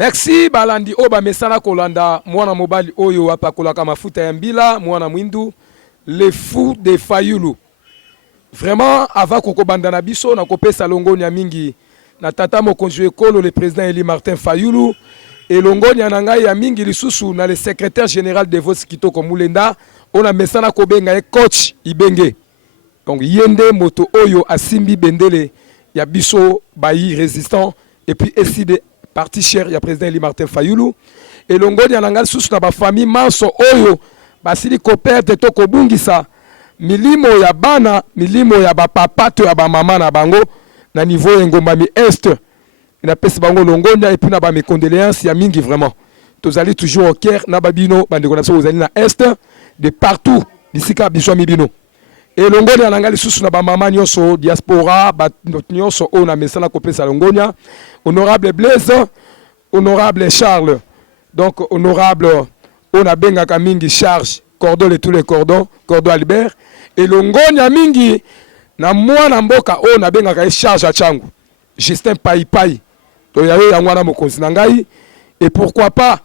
Merci balandi oba mesana kolanda mwana mobali oyo apakolaka mafuta ya mbila mwana mwindu le fou de Fayulu. Vraiment avant kokobanda na biso na kopesa longonya mingi na tata mokonzi ekolo le président Eli Martin Fayulu et longonya na ngai ya mingi lisusu na le secrétaire général de Vox Kitoko Mulenda ona mesana kobenga e coach Ibenge. Donc yende moto oyo asimbi bendele ya biso bayi résistant et puis esi de parti cher ya président Eli Martin Fayulu et longonya na ngai lisusu na ba famille manso oyo basili koperte to kobungisa milimo ya bana milimo ya ba papa to ya ba mama na bango na niveau engombami est na pesi bango longonya et puis na ba mes condoléances ya mingi vraiment tozali toujours au cœur na babino bandeko na so ozali na est de partout bisika biso mibino et longonya na ngali susu na ba mama nyonso diaspora ba nyonso o na mesana kopesa longonya honorable Blaise honorable Charles donc honorable on a bengaka mingi charge cordon et tous les cordons cordon Albert et longonya mingi na mwana mboka on a bengaka charge a changu Justin Pai to yawe ya mwana mokonzi na ngai et pourquoi pas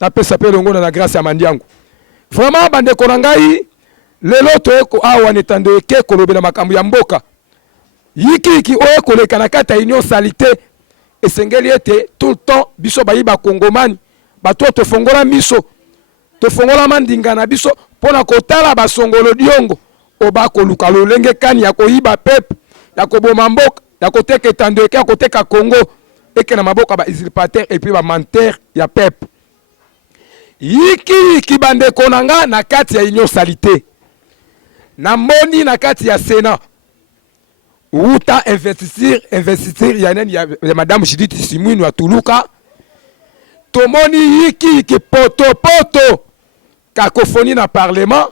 na pesa pe longonya na grâce ya mandiangu vraiment bande ko na ngai lelo to eko awa netando ke kolobela makambo ya mboka yiki oye koleka na kata union salité esengeli ete tout le temps biso bayiba kongomani bato to fongola miso to fongola mandinga na biso pona kotala basongolo diongo oba koluka lolenge kani ya koyiba pep ya koboma mboka ya koteka etando ya koteka Congo eke na maboka ba usurpateur et puis ba menteur ya pep yiki bande konanga na kati ya union salité na moni na kati ya Sénat uta investir ya nani ya madame Judith Simwinu wa Tuluka tomoni yiki poto cacophonie na parlement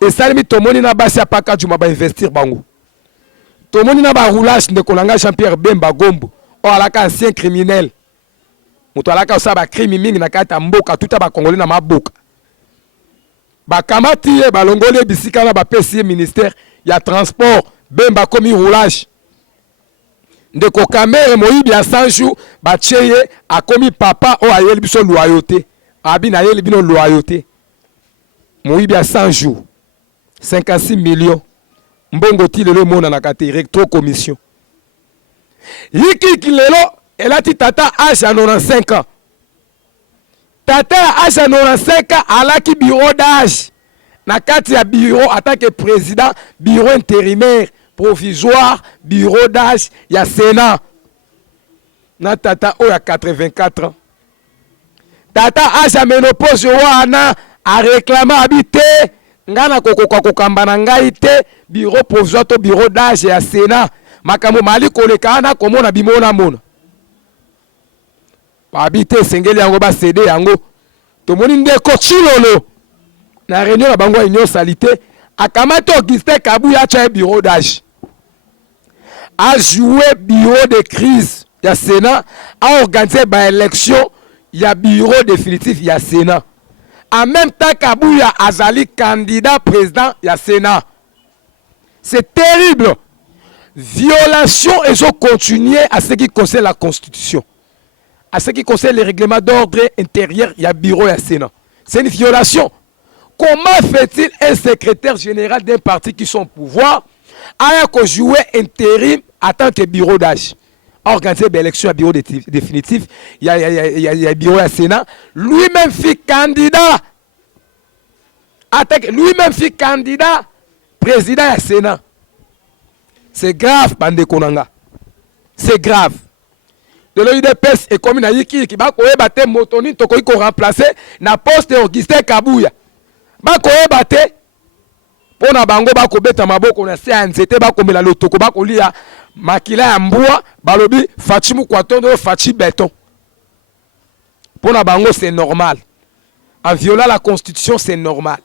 et salimi tomoni na basi apaka juma ba investir bango tomoni na ba roulage de kolanga Jean-Pierre Bemba Gombo o alaka ancien criminel muto alaka osaba crime mingi na kata mboka tuta ba congolais na maboka ba kamati e balongole bisika na ba PC ministère ya transport Bemba komi roulage ndeko kamere moyibi ya sanju ba cheye akomi papa o ayeli biso loyauté abi na yeli bino loyauté moyibi ya 100 jours 56 millions mbongo ti lelo mona na kati recto commission yiki lelo elati tata âge à 95 ans tata âge à 95 ans alaki bureau d'âge na kati ya bureau en tant que président bureau intérimaire provisoire bureau d'âge ya Sénat na tata o ya 84 ans tata âge à ménopause wana a réclamé habité ngana kokoka kokamba ngai te bureau provisoire to bureau d'âge ya Sénat makambo mali koleka na komona bimona mona ba habité sengeli yango ba cédé yango tomoni ndeko chilolo na réunion na bango union salité akamata Augustin Kabuya cha bureau d'âge a joué bureau de crise ya Sénat a organisé ba élection ya bureau définitif ya Sénat en même temps Kabuya azali candidat président ya Sénat. C'est terrible. Violation et ont continué à ce qui concerne la constitution. À ce qui concerne les règlements d'ordre intérieur, il y a bureau ya Sénat. C'est une violation. Comment fait-il un secrétaire général d'un parti qui sont au pouvoir à jouer intérim en tant que bureau d'âge? Organiser l'élection à bureau définitif, il y a bureau à Sénat. Lui-même fit candidat. Lui-même fit candidat président à Sénat. C'est grave, bande konanga. C'est grave. De l'UDPS est comme une yiki qui va battre Motoni toko ko remplacer na poste Augustin Kabuya. Ba ko battre pona bango ba ko beta maboko na se anzete ba ko mela lotoko ba ko lia makila ya mbua balobi Fachimu Kwatondo Fachi béton. Pona bango c'est normal. En violant la constitution c'est normal.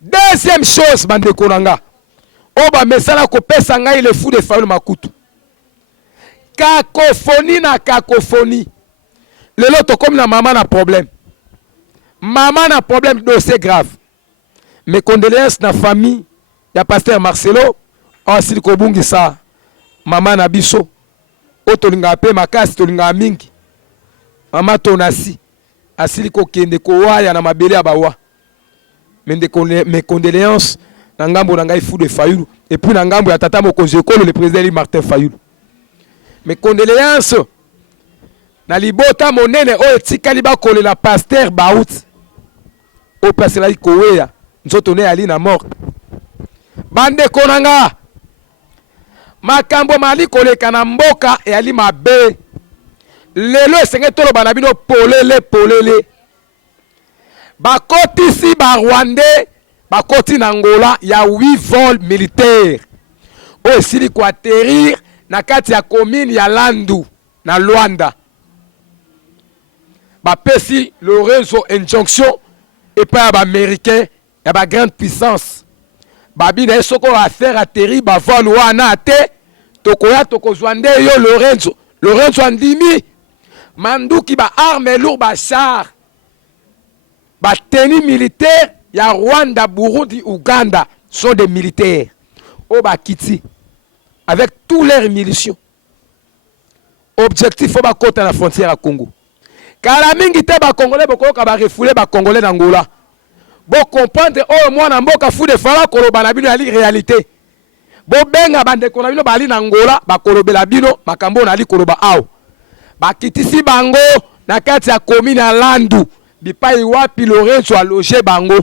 Deuxième chose bande konanga. Oba mesala ko pesa ngai le fou de Fayulu Makutu. Cacophonie na cacophonie. Le loto comme la maman a problème. Maman a problème dossier grave. Mes condoléances na famille ya pasteur Marcelo asili kobungisa maman na biso. Otolinga pe makasi tolinga mingi. Mama Tonasi asili kokende kowaya na mabele ya bawa. Mes condoléances na ngambo na ngai Fou de Fayulu et puis na ngambo ya tata mokonzi ekolo le président Martin Fayulu. Mes condoléances na libota monene oyo etikali bakolela pasteur Baout o pasela ikoweya nzoto ne ali na mort. Bande konanga makambo mali koleka na mboka e ali mabe. Lelo esenge toloba na bino polele. Bakotisi ba Rwandais bakoti na Angola ya 8 vols militaires. O esili ko atterrir na kati ya commune ya Landu na Luanda. Bapesi Lorenzo injonction et pas ba américain ya ba grande puissance. Babi na esoko affaire atterrir ba vol wana ate tokoya tokozwande yo Lorenzo andimi manduki ba arme lourd ba char ba tenue militaire ya Rwanda, Burundi, Ouganda sont des militaires au Bakiti avec tous leurs munitions. Objectif au côté de la frontière à Congo. Car la mingi te ba Congolais boko ka ba refoulé ba Congolais d'Angola. Bo comprendre oh moi na mboka Fou de Fala koloba na bino ali réalité. Bo benga bande ko na bino bali na Angola ba kolobela bino makambo na ali koloba awo. Bakitisi bango na kati ya commune ya Landu bipai wapi Lorenzo a logé bango.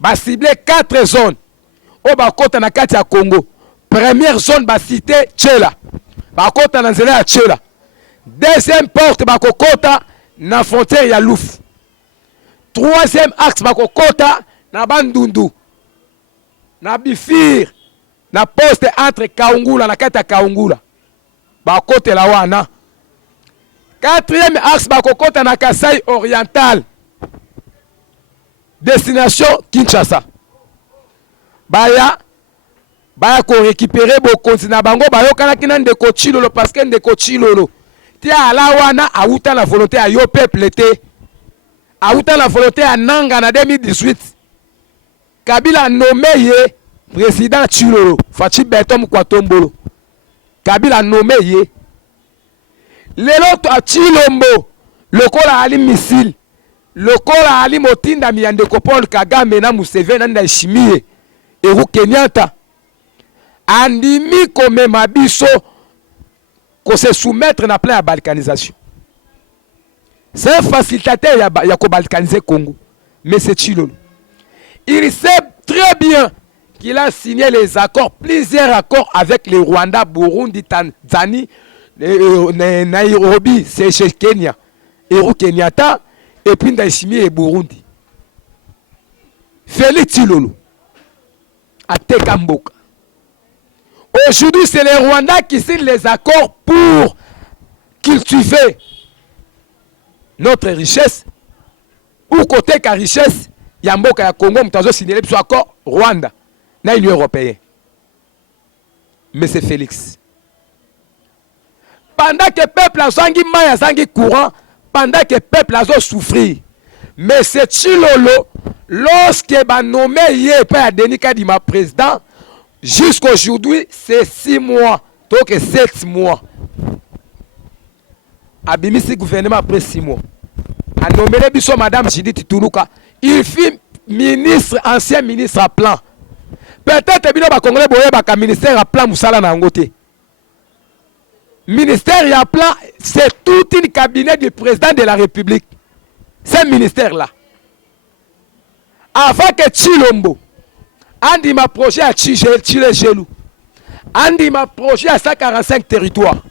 Ba ciblé 4 zones au bakota na kati ya Congo. Première zone ba cité Tchela. Bakota na nzela ya Tchela. Deuxième porte bakokota na frontière ya Louf. Troisième axe bakokota na Bandundu. Na Bifir na poste entre Kaungula na kati ya Kaungula. Bakote la wana. Quatrième axe bakokota na Kasai oriental. Destination Kinshasa. Baya ko récupérer bo continent bango bayo kana kina ndeko Chilolo parce que ndeko Chilolo ti ala wana auta la volonté à yo peuple te. Auta la volonté à Nanga na 2018. Kabila nommé ye président Chilolo Fachi Betom Kwatombolo. Kabila nommé ye. Lelo to a Chilombo lokola ali missile. Lokola ali motinda miyandeko Paul Kagame na Museveni na Shimie Eru Kenyatta andimi komema biso ko se soumettre na plan ya balkanisation. C'est un facilitateur ya ko balkaniser Congo, mais c'est Chilolo. Il sait très bien qu'il a signé les accords, plusieurs accords avec les Rwanda, Burundi, Tanzanie, Nairobi, c'est chez Kenya, Eru Kenyatta et puis Ndayishimiye et Burundi. Félix Chilolo à Tekamboka. Aujourd'hui, c'est les Rwandais qui signent les accords pour cultiver notre richesse. Ou côté ka richesse, Yamboka ya Congo, mtazo signer les accords Rwanda, na l'Union européenne. Mais c'est Félix. Pendant que le peuple a zangi maya zangi courant, pendant que le peuple a souffert. Mais c'est Chilolo, lorsqu'il va nommer hier par Denis Kadima président, jusqu'à aujourd'hui, c'est 6 mois, donc 7 mois. Abimisi gouvernement après 6 mois. A nommé Bisso Madame Judith Toulouka, il fut ministre, ancien ministre à plan. Peut-être que les Congolais ont un ministère à plan Moussala Nangote. Ministère à plan, c'est tout un cabinet du président de la République. Ce ministère-là. Avant que Chilombo, Andi m'a projet à Chile-Gelou, Andi m'a projet à 145 territoires,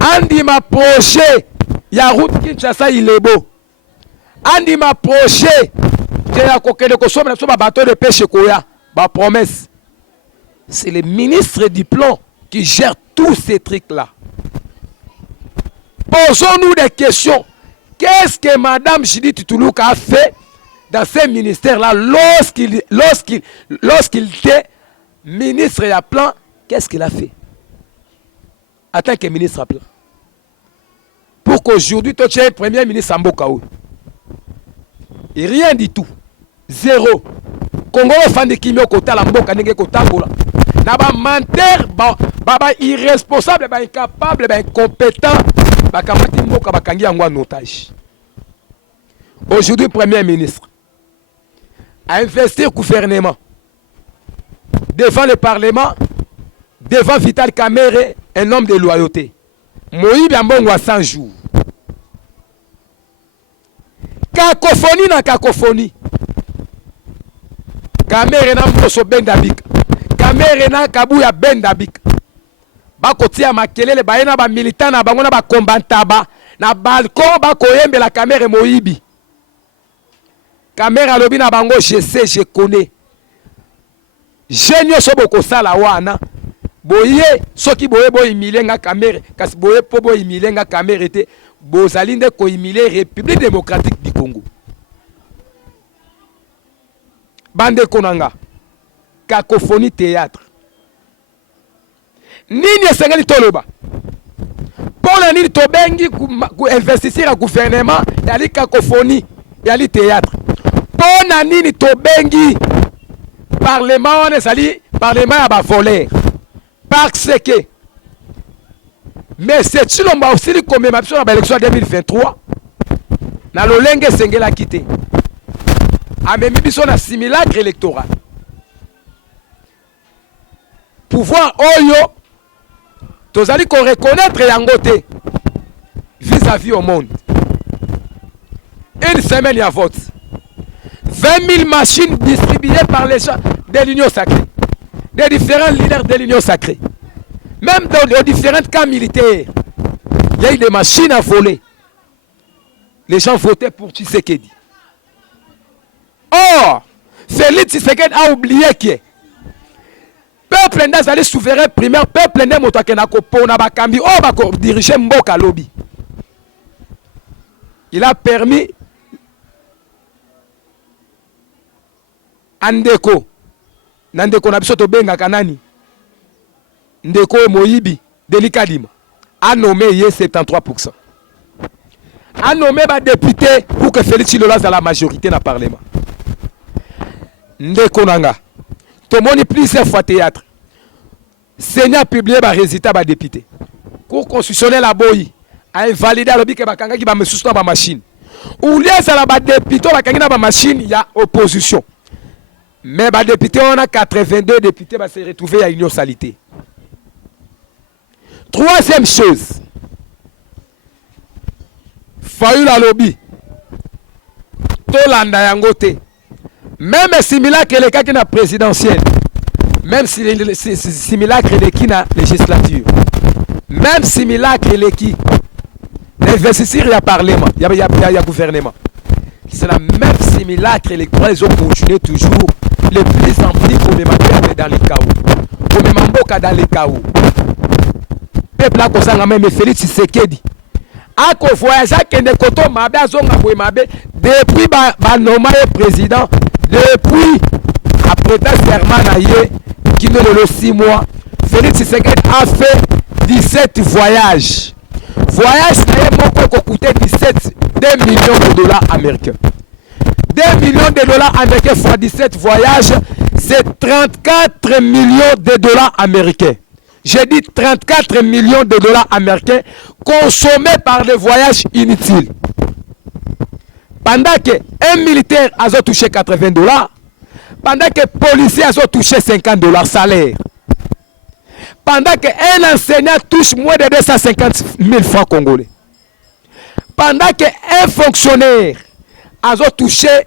Andi m'a projet, il y a route Kinshasa Ilebo, Andi m'a projet, j'ai la coquille de Kosom, la bateau de pêche Koya, ma promesse. C'est le ministre du plan qui gère tous ces trucs-là. Posons-nous des questions. Qu'est-ce que Madame Judith Toulouka a fait dans ces ministères-là lorsqu'il était ministre à plan? Qu'est-ce qu'il a fait en tant que ministre à plan? Pour qu'aujourd'hui, tu aies un premier ministre en Bokaou. Et rien du tout. Zéro. Congo fan de Kimio Kota la Mboka Nenge Kota Gola. Naba menteur baba irresponsable, ba incapable, ba incompétent, ba kamati mboka ba kangi yango en otage. Aujourd'hui, Premier ministre a investi le gouvernement devant le Parlement, devant Vital Kamerhe, un homme de loyauté. Moïbi Ambongo à 100 jours. Cacophonie na cacophonie. Kamerhe na mboso bendabik. Kamerhe na kabuya bendabik. Bakotia makelele baena ba militant na bango na ba kombantaba na balcon ba koyembe la Kamerhe Moïbi. Kamerhe alobi na bango je sais je connais. Genio soboko sala wana. Boye soki boye boye milenga Kamerhe kasi boye po boye milenga Kamerhe te bozali nde ko imile République démocratique du Congo. Bande konanga cacophonie théâtre. Nini esengeli toloba? Pona nini tobengi ku investir à gouvernement yali cacophonie yali théâtre. Pona nini tobengi parlement wana ezali parlement ya ba voleur. Parce que mais c'est chilomba aussi li komema biso na élection 2023 na lolenge sengela kité amemi biso na simulacre électoral pouvoir oyo tozali ko reconnaître yango te vis-à-vis au monde. Une semaine ya vote 20 000 machines distribuées par les gens de l'Union sacrée, des différents leaders de l'Union sacrée. Même dans les différents camps militaires, il y a eu des machines à voler. Les gens votaient pour Tshisekedi. Or, Félix Tshisekedi a oublié que peuple n'a pas souverain primaire, peuple n'a pas kambi, oh, diriger Mboka lobby. Il a permis Andeko, Nandeko na biso to benga kanani. Ndeko Moïbi, Delikadima, a nommé 73%. A nommé un député pour que Félix Chilolas à la majorité dans le Parlement. Ndeko Nanga, Tomoni plusieurs fois théâtre. Seigneur a publié un résultat de député. Cour constitutionnelle à Boyi a invalidé le bique bakanga qui va me soutenir dans ma machine. Ou lié à la député bakanga dans ma machine, il y a opposition. Mais les députés, on a 82 députés qui se retrouver à l'union salité. Troisième chose, Fayoul a lobby. Tolanda yangote. Même simulacre les cas qui na présidentiel. Même si simulacre les qui na législature. Même simulacre les qui l'investisseur il y a parlement, il y a gouvernement. C'est la même simulacre électorale, ils ont continué toujours les plus amplis pour les mettre dans les chaos. Pour les mamboka dans les chaos. Peuple a causé même Félix Tshisekedi. A ko voyage à ne koto mabe azonga boy mabe depuis ba nommé président depuis après ta serment na yé qui ne le 6 mois Félix Tshisekedi a fait 17 voyages. Voyage na moko coûté 2 millions de dollars américains. 2 millions de dollars américains fois 17 voyages, c'est 34 millions de dollars américains. J'ai dit 34 millions de dollars américains consommés par des voyages inutiles. Pendant que un militaire a touché 80 dollars, pendant que policier a touché 50 dollars salaire, pendant qu'un enseignant touche moins de 250 000 francs congolais, pendant qu'un fonctionnaire a touché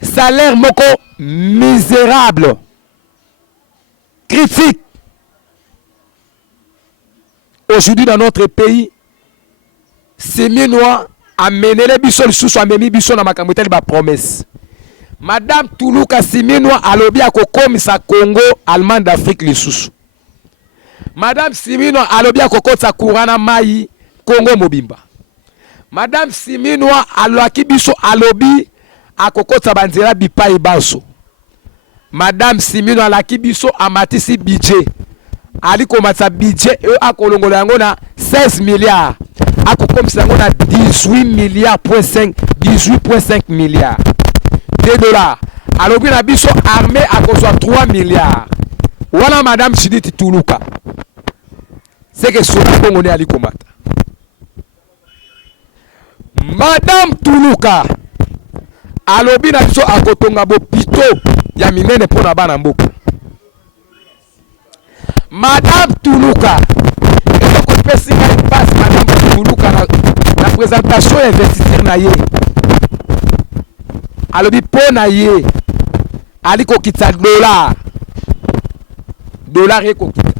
salaire moko misérable, critique. Aujourd'hui dans notre pays, Séminois a mené les bisous sous a mené bisous dans ma caméra ba promesse. Madame Toulouka Séminois a lobby à Kokom sa Congo allemand d'Afrique les sous. Madame Séminois a lobby à Kokot sa Kourana Maï Congo Mobimba. Madame Séminois a lobby bisous a lobby à Kokot sa Banzera Bipa et Basso. Madame Séminois a lobby bisous a Matisi Bidje. Ali komata budget a kolongola yango na 16 milliards a kokomisa yango na 18 milliards point 5 18.5 milliards de dollars alobi na biso armée a kozwa 3 milliards wana madame Judith Toulouka c'est que soda congolais ali komata. Madame Tuluka alobi na biso akotonga bopito ya minene pona bana mboka. Madame Tuluka et pesi ngai passe Madame Tuluka na présentation investisseur na ye alobi pona ye aliko kitsa dollar ekokita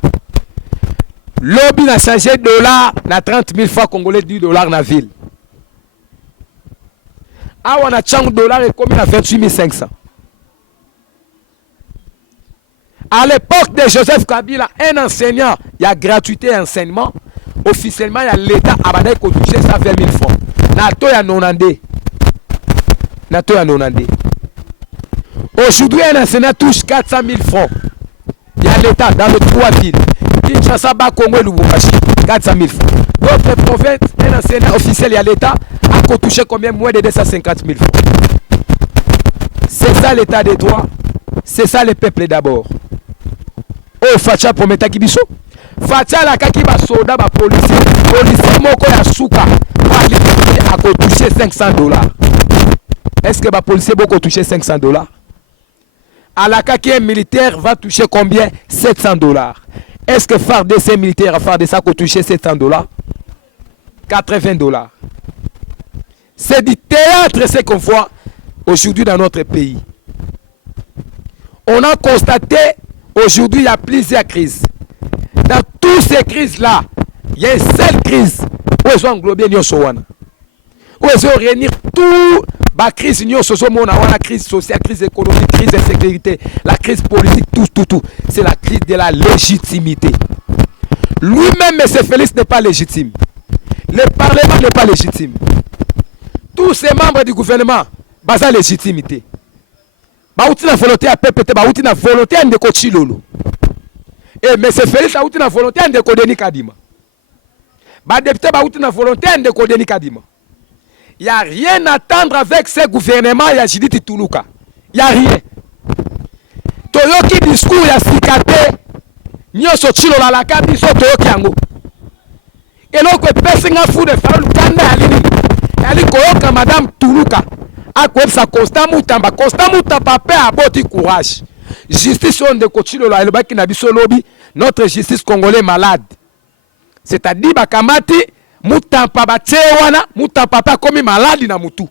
lobi na changer dollar na 30 000 francs congolais du dollar na ville. Awa na changu dollar et comme na 28 500. À l'époque de Joseph Kabila, un enseignant, il y a gratuité enseignement. Officiellement, il y a l'État abadé qui touché 120 000 francs. Nato ya 90. Nato ya 90. Aujourd'hui, un enseignant touche 400 000 francs. Il y a l'État dans les 3 villes. Kinshasa, Congo et Lubumbashi, 400 000 francs. D'autres provinces, un enseignant officiel, il y a l'État, a touché combien? Moins de 250 000 francs. C'est ça l'État des droits. C'est ça le peuple d'abord. Oh, Facha prometa kibiso. Facha la kaki ba soda ba policier. Policier moko ya suka. A touché 500 $. Est-ce que ba policier beaucoup touché 500 $? À la kaki un militaire va toucher combien? 700 $. Est-ce que FARDC militaire FARDC a touché 700 $? 80 $. C'est du théâtre ce qu'on voit aujourd'hui dans notre pays. On a constaté aujourd'hui il y a plusieurs crises. Dans toutes ces crises-là, il y a une seule crise où ils ont englobé Nyosowana. Où ils ont réuni tout la crise la crise sociale, la crise économique, la crise de sécurité, la crise politique, tout. C'est la crise de la légitimité. Lui-même, M. Félix n'est pas légitime. Le Parlement n'est pas légitime. Tous ces membres du gouvernement, basa légitimité. Bauti na volonté à peuple, bauti na volonté à ndeko Chilolo. Et M. Félix bauti na volonté à ndeko Denis Kadima. Ba député bauti na volonté à ndeko Denis Kadima. Il n'y a rien à attendre avec ce gouvernement, il y a Judith Tuluka. Il n'y a rien. Toyoki discours, il y a Sikate. Nyoso Chilolo la kabiso Toyoki yango. Et donc, personne n'a fou de faire le Kanda Alini. Ali koyoka Madame Tuluka. A quoi ça constant mutamba pape a boti courage. Justice on de Kochilo la elbaki na biso lobby, notre justice congolais malade. C'est-à-dire bakamati mutamba batewana, mutamba pa komi malade na mutu.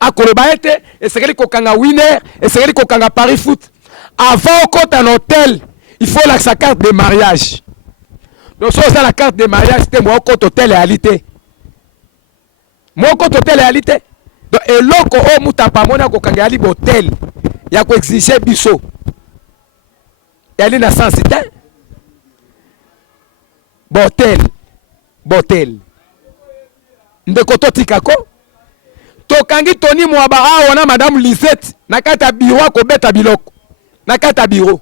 A koloba ete esengeli kokanga winner, esengeli kokanga Paris foot. Avant qu'on un hôtel, il faut la sa carte de mariage. Donc ça la carte de mariage c'était moi compte hôtel réalité. Mon compte hôtel réalité. Donc et loko o mutamba mona kokanga ali hôtel. Ya ko exiger biso. Yali na sensité. Botel. Ndeko totika ko. Tokangi Tony Mwaba wana Madame Lisette na kata bureau ko beta biloko. Na kata bureau.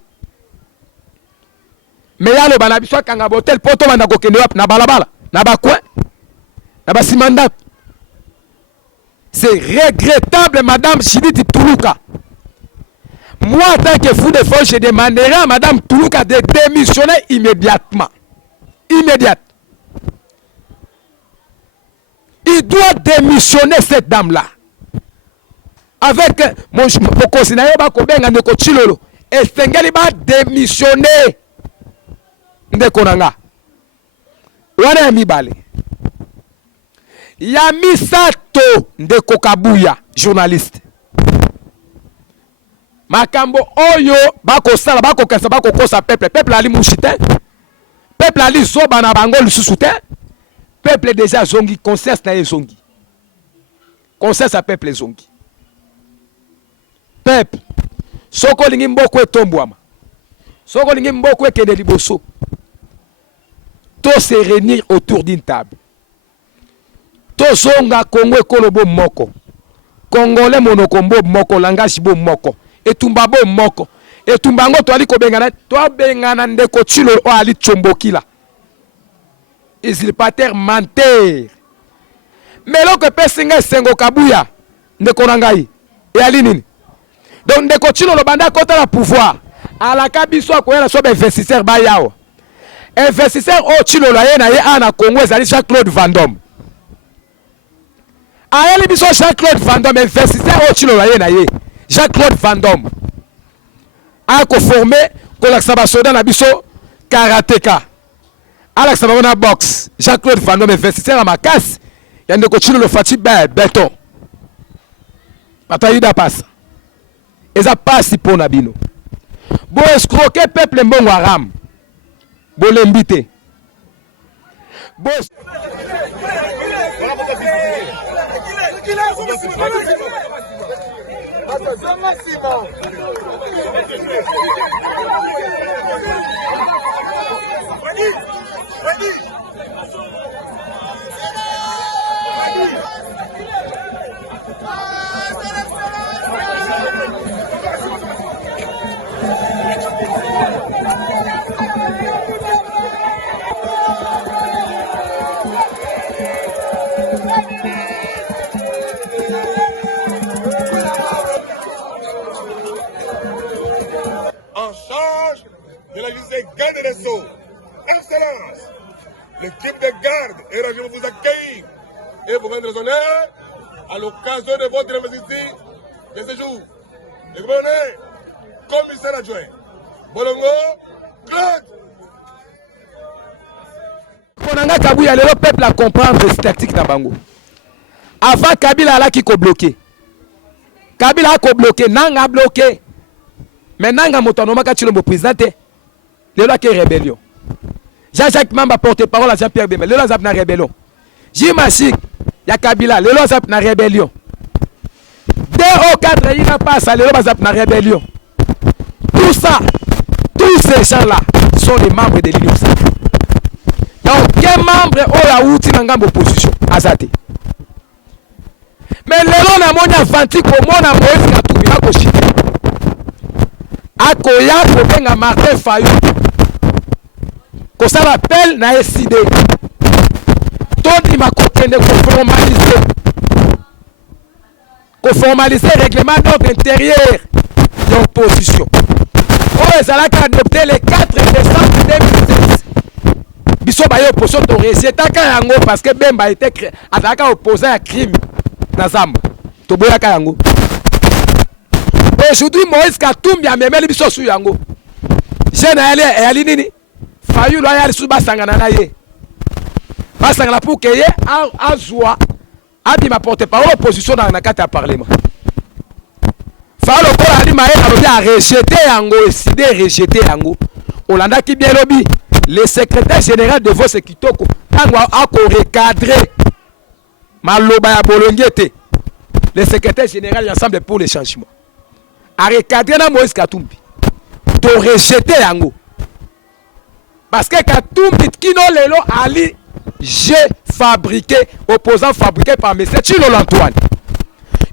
Mais yalo bana biso kanga botel poto banda ko kende na balabala, na ba coin, na ba simanda. C'est regrettable Madame Judith Tuluka. Moi en tant que fou de force, je demanderai à Madame Tuluka de démissionner immédiatement. Immédiate. Il doit démissionner cette dame-là. Avec mon conseiller Bakobenga Ndeko Chilolo. Et Sengeli va démissionner. Ndeko Nanga. Wana mibale. Yami Sato Ndeko Kabuya, journaliste. Makambo oyo bako sala bako kasa bako kosa peuple ali mushite. Peuple ali zoba na bango lisusu te. Peuple déjà zongi conscience na zongi. Conscience à peuple zongi. Peuple soko lingi mboko etombwama. Soko lingi mboko ekende liboso. To se réunir autour d'une table. To zonga Congo ekolobo moko. Congolais monokombo moko langage bo moko. Etumba bo moko. Etumba ngo to ali ko bengana, to bengana Ndeko Chilolo o ali chombokila. Usurpateur menteur. Mais lo que pesinga sengo Kabuya Ndeko Nangai et ali nini. Donc Ndeko Chilolo banda kota la pouvoir. À la kabiso ko yela so be investisseur ba yao. investisseur au Chilolo ye na ye ana Congo ezali Jean-Claude Van Damme. Ayeli biso Jean-Claude Van Damme investisseur au Chilolo ye na ye Jean-Claude Van Damme. A ko formé ko laksa ba soda na biso karateka. Alex na box Jean-Claude Van Damme investisseur à Makasi yande ko Chilolo fati béton. Bataïda passe. Eza passe pour Nabino. Bo escroquer peuple mbongo haram. Bo lembite. Bo en charge de la liste des gardes des Sceaux. Excellence, l'équipe de garde est ravie de vous accueillir et vous rendre honneur à l'occasion de votre visite de ce jour. Le gouverneur, commissaire adjoint, Bolongo, Claude. Konanga Kabuya le peuple à comprendre cette tactique dans Bango. Avant Kabila là qui ko bloqué. Kabila a bloqué, Nanga bloqué. Mais Nanga Motonoma Kachilombo président, le là qui est rébellion. Jean-Jacques Mamba porte-parole à Jean-Pierre Bemba, le là zap na rébellion. Jimachik, ya Kabila, le là zap na rébellion. 2 au 4 il n'a pas ça, le là zap na rébellion. Tout ça, tous ces gens-là sont les membres de l'Union sacrée. Donc, quel membre est la outil dans l'opposition? Azate. Mais le long n'a mon avanti pour moi na Moïse Katumbi na koshite. Akoya ko benga Martin Fayou. Ko ça rappelle na SID. Todi ma kokende ko formaliser. Ko formaliser règlement d'ordre intérieur de l'opposition. Oh, ezala ka adopté le 4 décembre 2016. Biso ba yo opposition to rejetaka yango parce que Bemba était ataka opposé à crime na Zamba. To boyaka yango. Aujourd'hui Moïse Katumbi a memeli biso su yango. Je na ali nini? Fayou lo ya su basangana na ye. Basangana pour que ye azwa abi ma porte-parole opposition na kati ya parlement. Fayou ko ali maye alobi a rejeter yango, décidé rejeter yango. Olanda ki bien lobi. Le secrétaire général de Vox Kitoko a recadré Maloba ya Bolongete. Le secrétaire général ensemble pour les changements. A recadré na Moïse Katumbi. To rejeter yango. Parce que Katumbi kino lelo ali j'ai fabriqué, opposant fabriqué par M. Chilolo Antoine.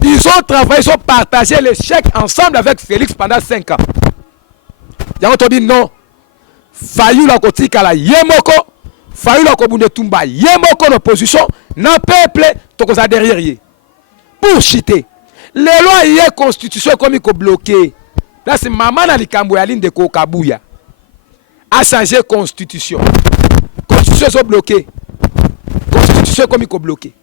Ils ont travaillé, ils ont partagé les chèques ensemble avec Félix pendant 5 ans. Yango to dit non. Fayou la kotika la yemoko, Fayou la kobunde tumba yemoko l'opposition, na peuple tokoza derrière yé. Pour chiter. Les lois y est constitution comme il bloqué. Là c'est maman na likambo ya ligne de Kabuya. A changé constitution. Constitution sont bloquée. Constitution comme il bloqué.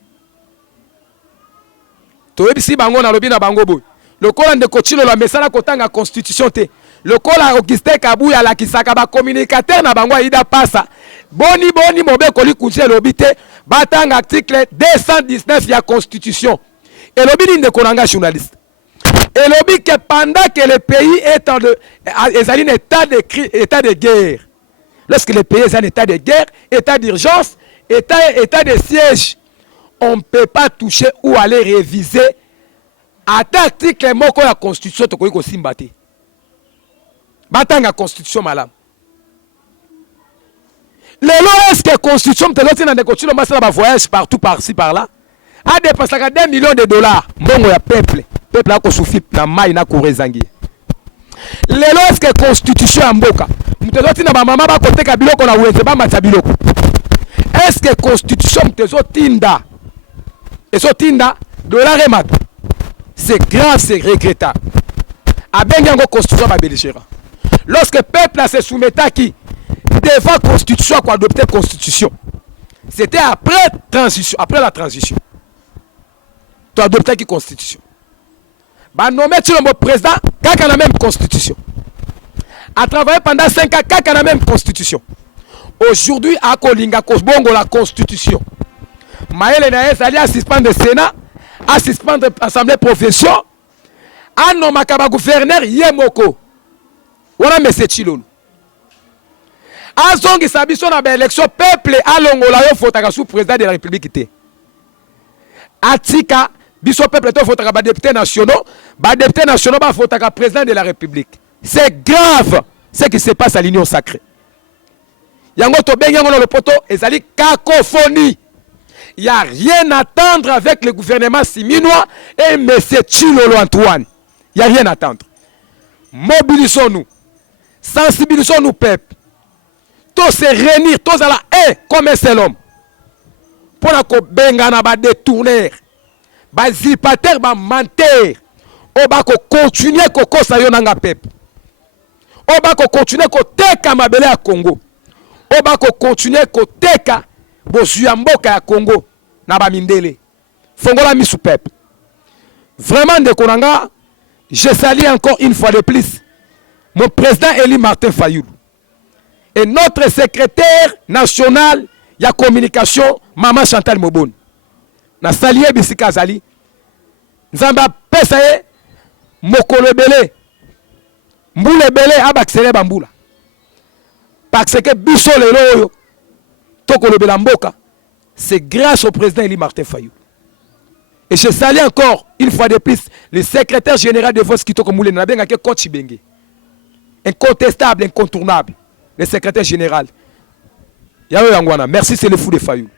Toyebisi bango na lobi na bango boy. Le col de Kochilo la mesala kotanga constitution te. Le col a Auguste Kabuya la kisaka ba communicateur na bango ida passa. Boni mobe koli kunche lobite batanga article 219 ya constitution. Et lobi de konanga journaliste. Et lobi que pendant que le pays est en état de guerre. Lorsque le pays est en état de guerre, état d'urgence, état de siège, on ne peut pas toucher ou aller réviser à l'article moko la constitution to ko simbate. Batanga constitution malam. Les lois est-ce que constitution te lotina de constitution masala ba voyage partout par-ci par-là a dépassé 2 millions de dollars mbongo ya peuple a ko souffrir na mai na ko rezangi. Les lois est-ce que constitution ya mboka te lotina ba mama ba koteka biloko na wenze ba matsa biloko. Est-ce que constitution te zotinda et zotinda dollar et mat. C'est grave, c'est regrettable. A bengango constitution ba belgera. Lorsque le peuple se soumet à qui devant constitution quoi adopter constitution. C'était après transition, après la transition. Tu as adopté qui constitution. Bah nommé le président quand la même constitution. A travaillé pendant 5 ans quand la même constitution. Aujourd'hui à Kolinga Kosbongo la constitution. Maël Naes allé à suspendre le Sénat, à suspendre l'Assemblée profession. A nommé le gouverneur Yemoko. Voilà monsieur Chilolo. Azongi sabiso na élection peuple alongola yo fotaka sous président de la République té. Atika biso peuple to fotaka ba députés nationaux ba fotaka président de la République. C'est grave ce qui se passe à l'Union sacrée. Yango to bengi yango le poto ezali cacophonie. Il y a rien à attendre avec le gouvernement siminois et monsieur Chilolo Antoine. Il y a rien à attendre. Mobilisons-nous. Sensibilisons-nous peuple. Tous se réunir, tous à la haine comme un seul homme. Pour la bengana ba détourner, ba zipater, ba mentir. On va continuer à kosa yo nanga peuple. On va continuer à teka mabele à Congo. On va continuer à teka bozuya mboka ya Congo na ba mindele. Fongola misu peuple. Vraiment de Konanga, je salue encore une fois de plus mon président Eli Martin Fayulu. Et notre secrétaire national de la communication, Maman Chantal Mobon. Na salié Bisika Zali. Nzamba pesaye mokolo belé. Mboule belé abaksele bambula. Parce que biso lelo yo tokolo bela mboka, c'est grâce au président Eli Martin Fayulu. Et je salue encore une fois de plus le secrétaire général de Vox Kitoko Moulé Nabenga ke Kochi Bengue. Incontestable, incontournable. Le secrétaire général. Yahweh Yangwana. Merci, c'est le fou de Fayulu.